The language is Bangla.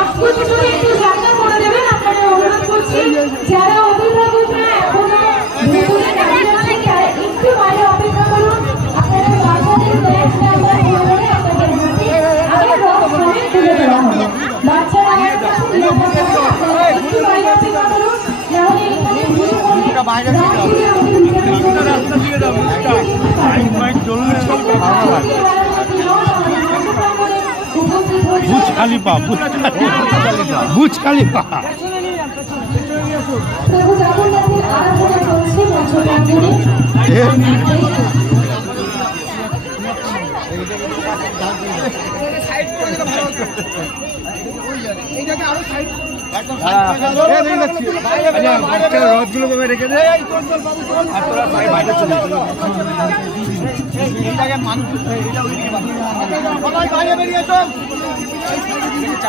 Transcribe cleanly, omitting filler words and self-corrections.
সবকিছু একটু জায়গা করে দেবেন আপনারা অনুরোধ করছি। যারা অভিভাবকরা এখনো ভেতরে দাঁড়িয়ে আছেন তারা একটু বাইরে অপেক্ষা করুন। আপনারা বাচ্চাদের ব্যাচ নাম্বার বলে আপনাদের হাতে আবার রং করে তুলে দেওয়া হবে। বাচ্চারা একটু বাইরে অপেক্ষা করুন, নাহলে এখানে ভিড় বুজ খালিফা বুজ খালিফা প্রভু জগন্নাথের আরাধনা চলছে মঞ্চ প্রাঙ্গণে। রথগুলো কমে রেখে দে মানুষ